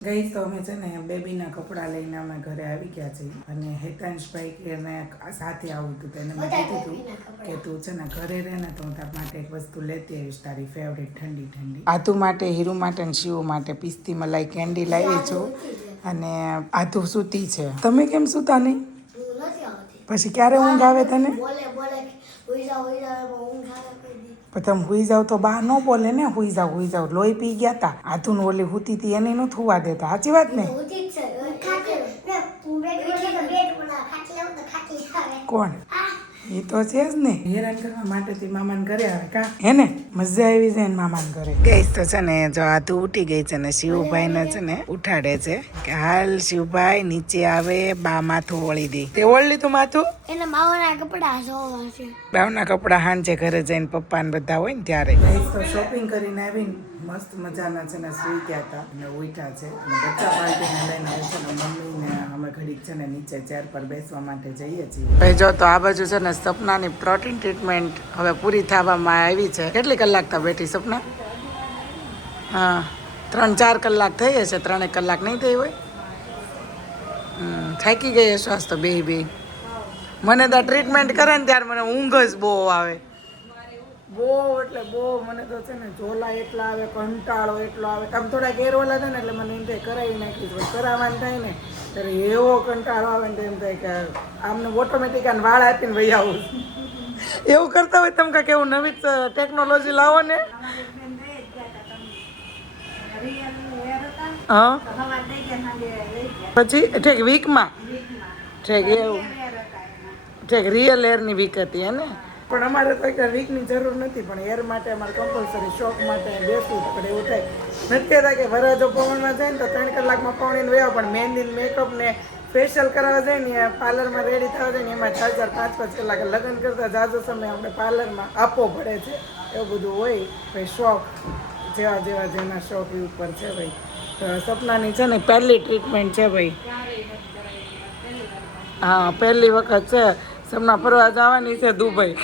ગઈ તો અમે છે ને બેબીના કપડાં લઈને અમે ઘરે આવી ગયા છીએ અને હેતાંશભાઈ કે એને સાથે આવું હતું તેને મેં કીધું હતું કે તું છે ને ઘરે રહે ને તો હું તારા માટે એક વસ્તુ લેતી આવીશ તારી ફેવરેટ ઠંડી ઠંડી. આધુ માટે, હીરુ માટે અને શિવ માટે પિસ્તી મલાઈ કેન્ડી લાવી છું અને આધુ સૂતી છે. તમે કેમ સૂતા નહીં? પછી ક્યારે ઊંઘ આવે તને? પણ તમે હુઈ જાવ તો બા ન બોલે ને. હુઈ જાવ લોહી પી ગયા તા આધુન ઓલી હુતી હતી એને ન થવા દેતા. સાચી વાત ને? કોણ? એ તો છે જ ને. હેરાન કરવા માટે તે મામાને ઘરે આવે કા હે ને? મજા આવી જાય ને મામાને ઘરે. ગઈ તો છે ને જો આધુ ઉઠી ગઈ છે ને શિવભાઈ ને છે ને ઉઠાડે છે કે હાલ શિવભાઈ નીચે આવે, બા માથું ઓળી દે. તે ઓળી લીધું માથું? એને માવાના કપડા જોવા છે. બાવના કપડા હાંજે ઘરે જઈને પપ્પા ને બધા હોય ને ત્યારે. ગઈ તો શોપિંગ કરીને આવીને મસ્ત મજાના છે ને સુઈ ગયા હતા અને ઉઠ્યા છે અને બચ્ચા પાર્ટીને લઈને આવે છે ને મમ્મીને અમે ઘડીક છે ને નીચે ચેર પર બેસવા માટે જઈએ છીએ. ભાઈ જો તો આ બાજુ છે ને સપનાની પ્રોટીન ટ્રીટમેન્ટ હવે પૂરી થવામાં આવી છે. કેટલી કલાક તા બેઠી સપના? હા 3-4 કલાક થઈ હશે. 3 કલાક નહીં થઈ હોય. થાકી ગઈ હશો આજ તો બે. મને તો ટ્રીટમેન્ટ કરે ને ત્યારે મને ઊંઘ જ બહુ આવે. બહુ એટલે બહુ. મને તો છે ને ઝોલા એટલા આવે, કંટાળો એટલો આવે. આમ થોડા ઘેરવાલા થાય ને એટલે મને એમ થાય કરાવી નાખી. કરાવવાનું થાય ને ત્યારે એવો કંટાળો આવે ને એમ થાય કે આમને ઓટોમેટિક આને વાળ આપીને વહી આવું. એવું કરતા હોય તમે કાંઈક એવું નવી ટેકનોલોજી લાવો ને. હા પછી ઠીક વીકમાં ઠીક એવું ઠીક રિયલ એરની વીક હતી હે ને. પણ અમારે તો એક વીકની જરૂર નથી પણ એર માટે અમારે કમ્પલસરી શોખ માટે બેસવું પડે એવું થાય. નથી કહેતા કે વરરાજો પવનમાં જાય ને તો 3 કલાકમાં પવણીને વયા પણ મહેંદી મેકઅપ ને ફેશિયલ કરાવવા જાય ને પાર્લરમાં રેડી થવા જાય ને એમાં 4-4, 5-5 કલાક લગ્ન કરતાં જાજો સમય આપણે પાર્લરમાં આપવો પડે છે. એવું બધું હોય ભાઈ. શોખ જેવા જેના શોખ એ ઉપર છે ભાઈ. તો સપનાની છે ને પહેલી ટ્રીટમેન્ટ છે ભાઈ. હા પહેલી વખત છે. સપના ફરવા જવાની છે દુબઈ.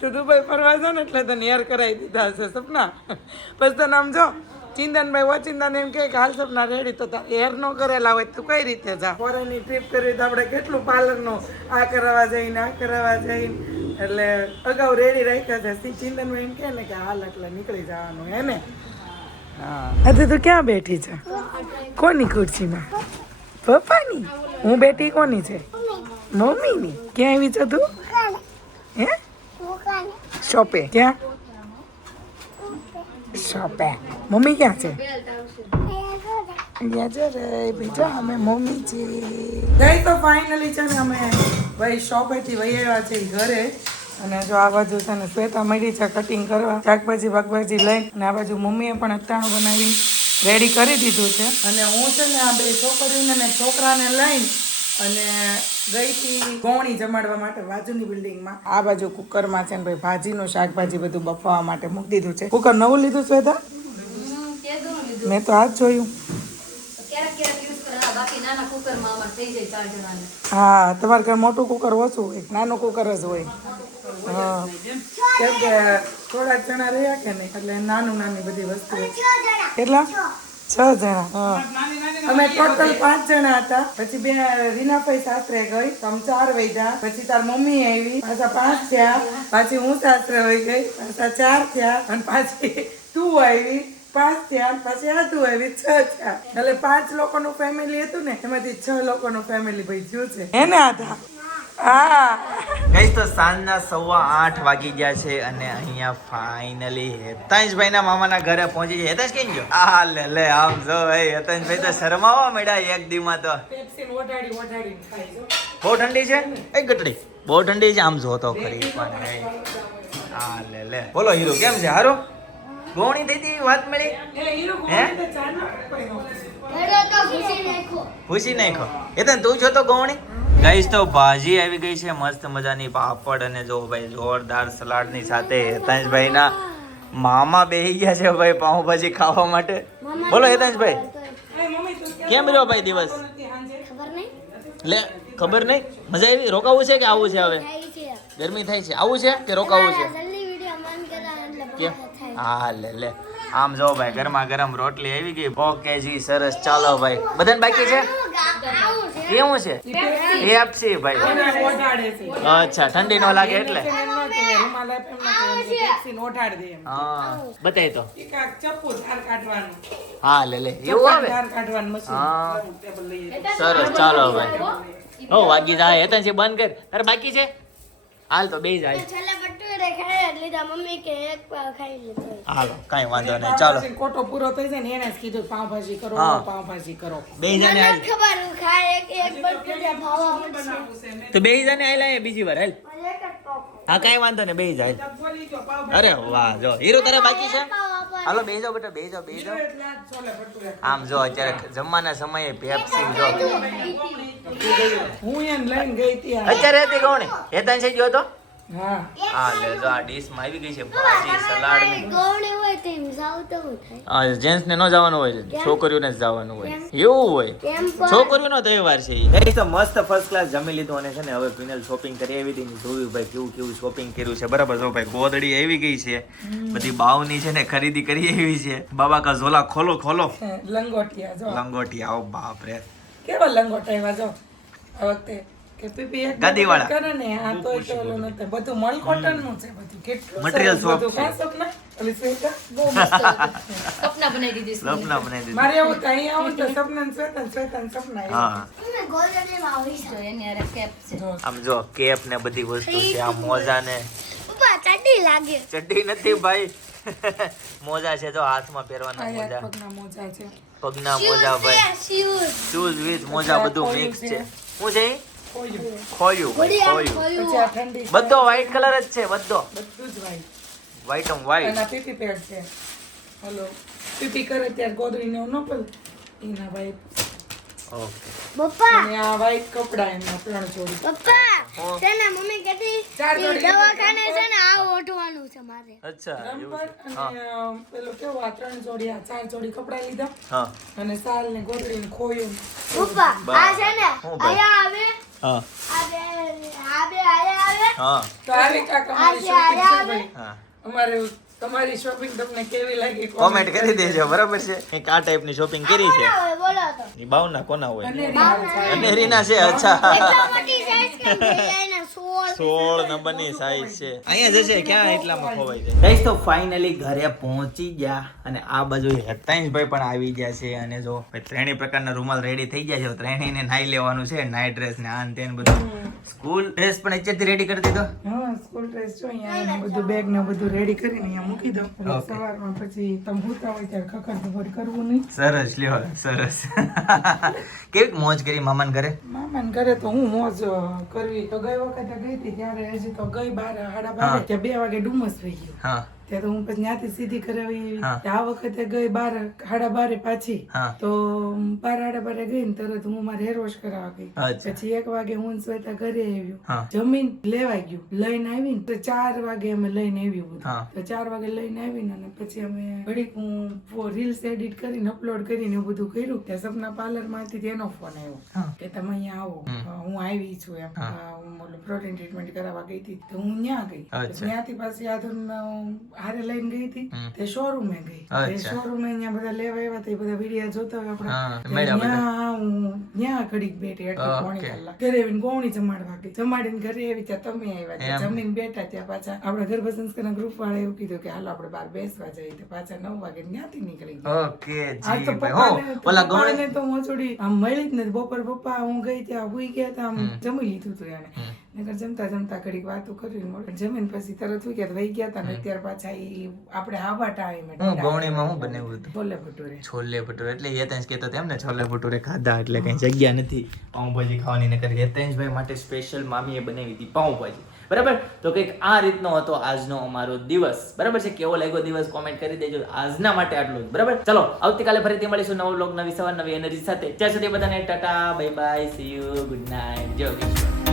તો દુબઈ ફરવા જાવ ને એટલે તને હેર કરાવી દીધા હશે સપના. પછી તને આમ જો ચિંતનભાઈ વચિંતન એમ કે હાલ સપના રેડી તો તારે હેર ન કરેલા હોય તું કઈ રીતે જા. ફોરેનની ટ્રીપ કરવી તો આપણે કેટલું પાર્લરનું આ કરાવવા જઈને આ કરાવવા જઈને એટલે અગાઉ રેડી રાખ્યા છે. ચિંતનભાઈ એમ કે ને કે હાલ એટલે નીકળી જવાનું હે ને. હા તું ક્યાં બેઠી છે? કોની ખુરશીમાં? પપ્પાની? હું બેઠી કોની છે? મમ્મીની. ક્યાં આવી છે તું? હે શોપે? ક્યાં શોપે? મમ્મી ક્યાં છે? બીજા અમે મમ્મી છીએ. ગઈ તો ફાઇનલી છે ને અમે ભાઈ શોપેથી વહી આવ્યા છે ઘરે. અને જો આ બાજુ છે ને શ્વેતા મળી છે કટિંગ કરવા શાકભાજી વાકભાજી લઈ. અને આ બાજુ મમ્મીએ પણ અથાણું બનાવી રેડી કરી દીધું છે. અને હું છે ને આ બે છોકરીઓને ને છોકરાને લઈને અને ગઈ હતી ગોણી જમાડવા માટે બાજુની બિલ્ડિંગમાં. આ બાજુ કુકરમાં છે ને ભાઈ ભાજીનું શાકભાજી બધું બફાવા માટે મૂકી દીધું છે. કુકર નવું લીધું શ્વેતા? મેં તો આ જ જોયું. હા તમારે ઘર મોટું કુકર ઓછું હોય, નાનું કુકર જ હોય. હા કેમ કે થોડાક જણા રહ્યા કે નહીં એટલે નાની બધી વસ્તુ. કેટલા? 6 જણા. હા અમે ટોટલ 5 જણા હતા. પછી બે રીનાભાઈ સાસરે ગઈ તો અમે 4 વૈધા. પછી તાર મમ્મી આવી પાછા 5 થયા. પાછી હું સાસરે વહી ગઈ પાછા 4 થયા. અને પાછી તું આવી 5 થયા. પછી આ તું આવી 6 થયા. એટલે 5 લોકોનું ફેમિલી હતું ને એમાંથી 6 લોકોનું ફેમિલી ભાઈ થયું છે હે ને આધા. હા ગાઈસ તો સાંજના 8:15 વાગી ગયા છે અને અહીંયા ફાઇનલી હેતાંશભાઈ ના મામાના ઘરે પહોંચી જાય. હેતાંશ કેમ ગયો? આ લે આમ જો ભાઈ હેતાંશભાઈ તો શરમાવા મળ્યા એક દીમાં તો. બહુ ઠંડી છે એ ગટડી બહુ ઠંડી છે. આમ જો તો ખરી પણ આ લે બોલો હીરો કેમ છે? હારો ગોણી થઈ હતી વાત મળી હે? પૂછી નાખો હેતાંશ તું છો તો ગોણી. ગાઈસ તો ભાજી આવી ગઈ છે મસ્ત મજાની પાપડ અને જો ભાઈ જોરદાર સલાડની સાથે હેતાંશભાઈ ના મામા બેહી ગયા છે ભાઈ પાઉંભાજી ખાવા માટે. બોલો હેતાંશભાઈ કેમ રહ્યો ભાઈ દિવસ? લે ખબર નહીં. મજા આવી? રોકાવું છે કે આવું છે? હવે ગરમી થાય છે આવું છે કે રોકાવું છે? હા લે આમ જો ભાઈ ગરમા ગરમ રોટલી આવી ગઈ. ઓકે જી સરસ. ચાલો ભાઈ બધાને બાકી છે કેવું છે પેપ્સી ભાઈ. ઓઢાડે છે અચ્છા ઠંડી નો લાગે એટલે એમ ન કે રૂમાલ આપે એમ ન કે પેપ્સી ઓઢાડ દે એમ હા બતાય તો. એક આ ચપ્પુ ધાર કાઢવાનું હા લે એવું આવે. ધાર કાઢવાનું મશીન હા. ટેબલ લઈ સરસ ચાલો ભાઈ. ઓ વાગી જાય હેતન છે બંધ કર. તારે બાકી છે હાલ તો બેસી જાય. છેલ્લે ભટુરે ખાઈ લીધા મમ્મી કે એક ખાઈ લીધો હાલો કાંઈ વાંધો નહીં ચાલો કોટો પૂરો થઈ જાય ને એને જ કીધું પાવભાજી કરો હા. પાવભાજી કરો બેસી જાને હાલ. ખબર ખાય એક ભટુરે ખાવા પડશે તો બેસી જાને હાલ અહીંયા બીજી વાર હાલ. મને એક જ ટોપ હા કાંઈ વાંધો નહીં બેસી જાય. બોલી ગયો પાવભાજી અરે વાહ જો હીરો તારે બાકી છે. હાલો બેસી જાઓ બેટા બેસી જાઓ બેસી જાઓ. એટલે આ છોલે ભટુરે આમ જો અત્યારે જમવાના સમયે પેપ્સી જો હું એને લઈને ગઈ હતી આ. અત્યારે હતી કોણ હેતન છે ગયો તો હા હા લે જો આ ડીશ માં આવી ગઈ છે ભાજી સલાડ ને ગોળે હોય તેમ જાવ તો થાય જેન્ટ્સ ને ન જવાનું હોય છોકરીઓને જ જવાનું હોય એવું હોય કેમ પણ છોકરીઓનો તહેવાર છે ઈ તો મસ્ત ફર્સ્ટ ક્લાસ જમી લીધું અને છે ને હવે ફિનલ શોપિંગ કરી આવી હતી ને જોયું ભાઈ કેવું કેવું શોપિંગ કર્યું છે બરાબર. જો ભાઈ ગોદડી આવી ગઈ છે બધી બાવની છે ને ખરીદી કરી એવી છે. બાબા કા ઝોલા ખોલો ખોલો. લંગોટિયા જો લંગોટી આવો બાપ રે. કેવા લંગોટા એવા જો આ વખતે કે પીપી એક ગાદીવાળા. કરે ને આ તો ઓલું નથી બધું મલ કોટન નું છે બધું કેટલું Material સરસ soft બધું. છે. કાં સપના ઓલી સ્વેટર બહુ મસ્ત હતું. સપના બનાવી દીધી છે. સપના બનાવી દીધું. મારે એવું તો અહીં આવું તો સપના ને સ્વેટર સપના એવું. હા તમે ગોળે માં આવી તો એની હારે કેપ છે. જો આમ જો કેપ ને બધી વસ્તુ છે. આ મોજા ને પપ્પા ચાટી લાગે ચડ્ડી નથી ભાઈ મોજા છે જો હાથમાં પહેરવાના આ મોજા પગના મોજા છે પગના મોજા ભાઈ શૂઝ વિથ મોજા બધું ખોયું મિક્સ છે. છે. શું છે ઈ? ખોયું. ખોયું ભાઈ ખોયું. પછી આ ઠંડી બધો વ્હાઈટ કલર જ છે બધો બધું જ ભાઈ વ્હાઈટ ઓમ અને વ્હાઈટ. આ પીપી પેડ છે હલો પીપી કરે ત્યારે ગોદડી ને ન પલ એના ભાઈ ઓકે પપ્પા અને આ વ્હાઈટ કપડા એમના 3 જોડી પપ્પા છે ને મમ્મી કહેતી ચાર જોડી દવાખાને છે ને આ ઓઢવાનું છે મારે અચ્છા એવું રમપર છે. અને પેલું કેવું આ 3 જોડી આ 4 જોડી કપડા લીધા હા અને સાલ ને ગોદડી ને ખોયું પપ્પા આ છે ને હું ભાઈ? આયા આવે હા આ બે આયા આવે હા તો આ રીતે અમારી આ શોપિંગ છે, છે ભાઈ હા અમારે તમારી શોપિંગ તમને કેવી લાગી કોમેન્ટ કરી દેજો બરાબર છે. એક આ ટાઈપની શોપિંગ કરી છે. હવે બોલો તો ઈ બાવના કોના હોય અનેરી હાલ છે. અને રીના છે અચ્છા એટલા મોટી સાઈઝ કેમ થઈ જાય ને 16 નંબરની સાઈઝ છે. અહીંયા જશે ક્યાં એટલામાં ખોવાઈ જાય. ગાઈસ તો ફાઇનલી ઘરે પહોંચી ગયા અને આ બાજુ હેતાંશભાઈ પણ આવી ગયા છે અને જો ભાઈ ત્રણેય પ્રકારના રૂમાલ રેડી થઈ ગયા છે. ત્રણેયને નાઈ લેવાનું છે. નાઈટ ડ્રેસ ને આન તેન બધું. સ્કૂલ ડ્રેસ પણ અત્યારથી રેડી કરી દીધો. હા સ્કૂલ ડ્રેસ જો અહીંયા બધું બેગ ને બધું રેડી કરીને અહીંયા મૂકી દો એટલે Okay. સવારમાં પછી તમે હુતા હોય ત્યારે ખખર ખબર કરવું નહીં સરસ લ્યો સરસ. કેવી મોજ કરી મામાને ઘરે? મામાને ઘરે તો હું મોજ કરવી તો ગઈ વખતે ગઈ હતી ત્યારે હજી તો ગઈ 12 હા. 12 ત્યાં 2 વાગે ડુમસ થઈ ગયું હા ત્યાં તો હું પછી ત્યાંથી સીધી કરાવી હા. આ વખતે ગઈ 12 પાછી હા. તો 12 ગઈ ને તરત હું મારે હેર વોશ કરાવવા ગઈ અચ્છા. પછી 1 વાગે હું ને શ્વેતા ઘરે આવ્યું હા. જમીન લેવાઈ ગયું લઈને આવી ને તો 4 વાગે અમે લઈને આવ્યું બધું હા. તો 4 વાગે લઈને આવીને અને પછી અમે ઘડીક હું રીલ્સ એડિટ કરીને અપલોડ કરીને એવું બધું કર્યું ત્યાં સપના પાર્લર માંથી તેનો ફોન આવ્યો હા. કે તમે અહીંયા આવો હું આવી છું એમ હું ઓલું પ્રોટીન ટ્રીટમેન્ટ કરાવવા ગઈ હતી તો હું ત્યાં ગઈ અચ્છા. પછી ત્યાંથી પાછી આધુન હારે લઈને ગઈ હતી તે શોરૂમે ગઈ તે અચ્છા. શોરૂમે અહીંયા બધા લેવા આવ્યા હતા એ બધા વિડીયો જોતા હોય હા, આપણે મળ્યા બધા. ત્યાં હું ત્યાં ઘડીક બેઠી એટલે પોણી Okay. કલાક ઘરે આવીને ગોવણી જમાડવા ગઈ જમાડીને ઘરે આવી ત્યાં તમે આવ્યા ત્યાં એમ. જમીને બેઠા ત્યાં પાછા આપણે ગર્ભ સંસ્કારના ગ્રુપ વાળા એવું કીધું કે હાલો આપણે બહાર બેસવા જઈએ તો પાછા 9 વાગે ત્યાંથી નીકળી ગયા ઓકે આ જી તો ભાઈ હો ઓલા ગમે પપ્પાને તો મોચડી આમ મળી જ નથી બપોર પપ્પા હું ગઈ ત્યાં હુઈ ગયા હતા આમ જમી લીધું હતું એને નકર જમતા જમતા ઘડીક વાતો કરીને મળે જમીન પછી તરત હુઈ ગયા તો વહી ગયા હતા ને અત્યારે પાછા ઈ આપણે આવા ટાઈમે હું ગૌણીમાં હું બનાવ્યું હતું છોલે ભટુરે છોલે ભટુરે એટલે યતેશ કહેતો તેમ ને છોલે ભટુરે ખાધા એટલે કઈ જગ્યા નથી પાઉંભાજી ખાવાની ને કરી યતેશભાઈ માટે સ્પેશિયલ મામીએ બનાવી હતી પાઉંભાજી બરાબર તો કંઈક આ રીતનો હતો આજનો અમારો દિવસ બરાબર છે કેવો લાગ્યો દિવસ કોમેન્ટ કરી દેજો આજના માટે આટલું જ બરાબર ચલો આવતીકાલે ફરીથી મળીશું નવો વ્લોગ નવી સવાર નવી એનર્જી સાથે ત્યાં સુધી બધાને Tata bye bye see you good night જય કૃષ્ણ